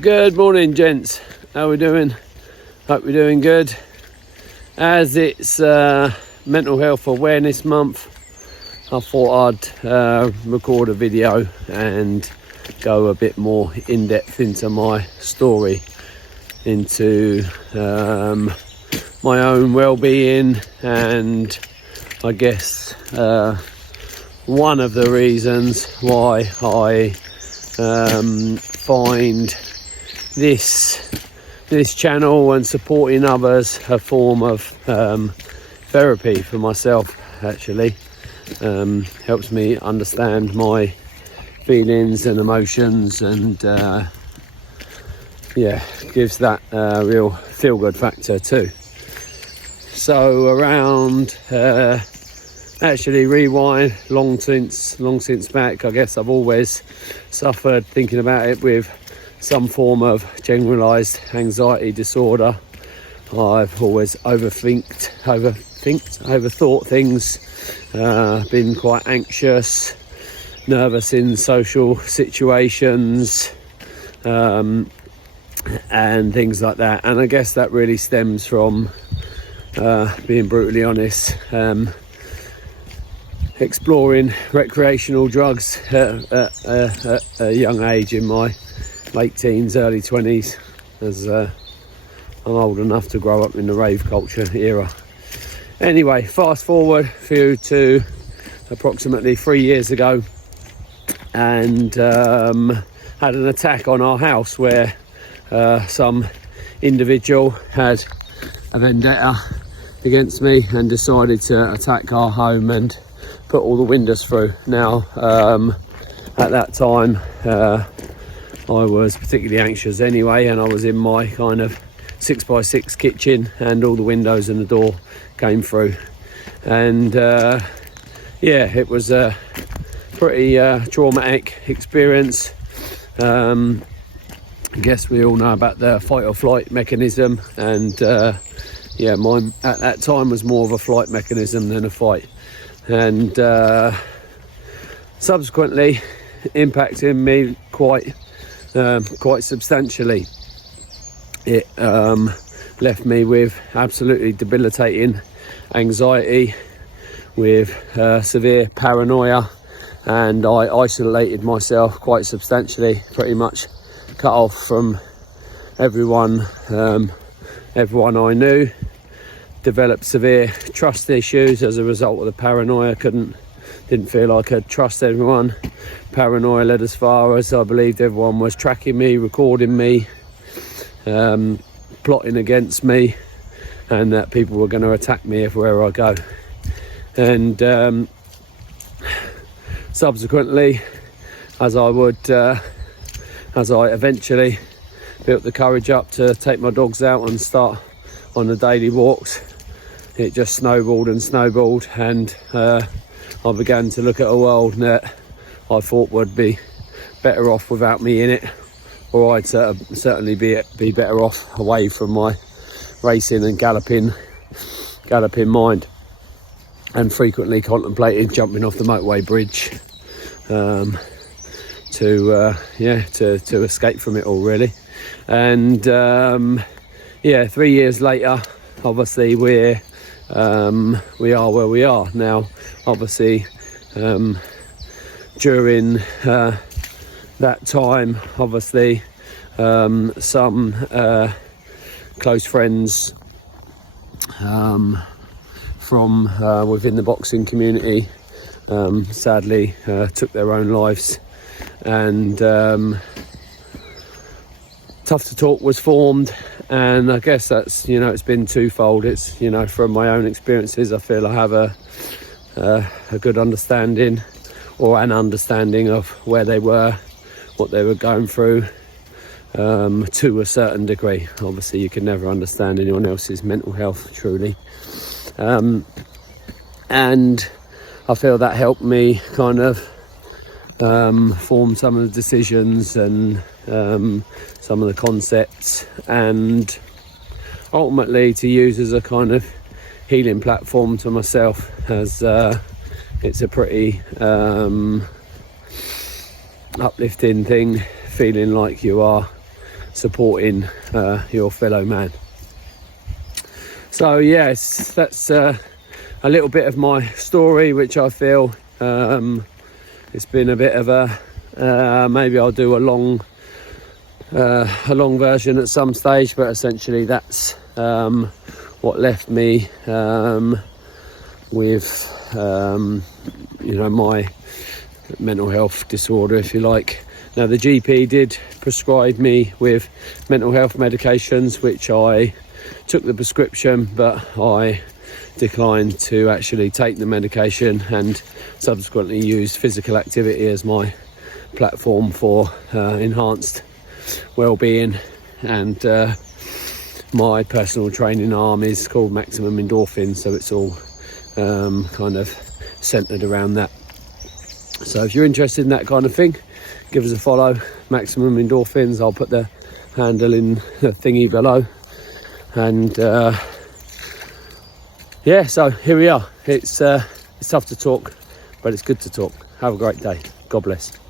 Good morning, gents. How we doing? Hope we're doing good. As it's Mental Health Awareness Month, I thought I'd record a video and go a bit more in depth into my story, into my own well-being, and I guess one of the reasons why I find this channel and supporting others a form of therapy for myself. Actually helps me understand my feelings and emotions, and gives that real feel-good factor too. So around actually rewind long since back, I guess I've always suffered, thinking about it, with some form of generalized anxiety disorder. I've always overthought things, been quite anxious, nervous in social situations, and things like that. And I guess that really stems from, being brutally honest, exploring recreational drugs at a young age, in my late teens, early 20s, as I'm old enough to grow up in the rave culture era. Anyway, fast forward through to approximately 3 years ago, and had an attack on our house where some individual had a vendetta against me and decided to attack our home and put all the windows through. Now, at that time, I was particularly anxious anyway, and I was in my kind of 6x6 kitchen, and all the windows and the door came through. And it was a pretty traumatic experience. I guess we all know about the fight or flight mechanism, and mine at that time was more of a flight mechanism than a fight, and subsequently impacting me quite substantially. It left me with absolutely debilitating anxiety, with severe paranoia, and I isolated myself quite substantially, pretty much cut off from everyone I knew. Developed severe trust issues as a result of the paranoia. Didn't feel like I could trust everyone. Paranoia led as far as I believed everyone was tracking me, recording me, plotting against me, and that people were going to attack me everywhere I go. And subsequently, as I eventually built the courage up to take my dogs out and start on the daily walks, it just snowballed, and I began to look at a world that I thought would be better off without me in it, or I'd certainly be better off away from my racing and galloping mind, and frequently contemplated jumping off the motorway bridge to escape from it all, really. And 3 years later, obviously we are where we are now. Obviously, during that time, obviously, some close friends from within the boxing community sadly took their own lives, and Tuff to Talk was formed. And I guess that's, it's been twofold. It's, from my own experiences, I feel I have a good understanding, or an understanding of where they were, what they were going through, to a certain degree. Obviously, you can never understand anyone else's mental health, truly. And I feel that helped me kind of form some of the decisions and some of the concepts, and ultimately to use as a kind of healing platform to myself, as it's a pretty uplifting thing, feeling like you are supporting your fellow man. So yes, that's a little bit of my story, which I feel it's been a bit of a maybe I'll do a long version at some stage, but essentially that's what left me with my mental health disorder, if you like. Now, the GP did prescribe me with mental health medications, which I took the prescription, but I declined to actually take the medication, and subsequently used physical activity as my platform for enhanced well-being. And my personal training arm is called Maximum Endorphins, so it's all kind of centered around that. So if you're interested in that kind of thing, give us a follow, Maximum Endorphins. I'll put the handle in the thingy below. And yeah, so here we are. It's tough to talk, but it's good to talk. Have a great day. God bless.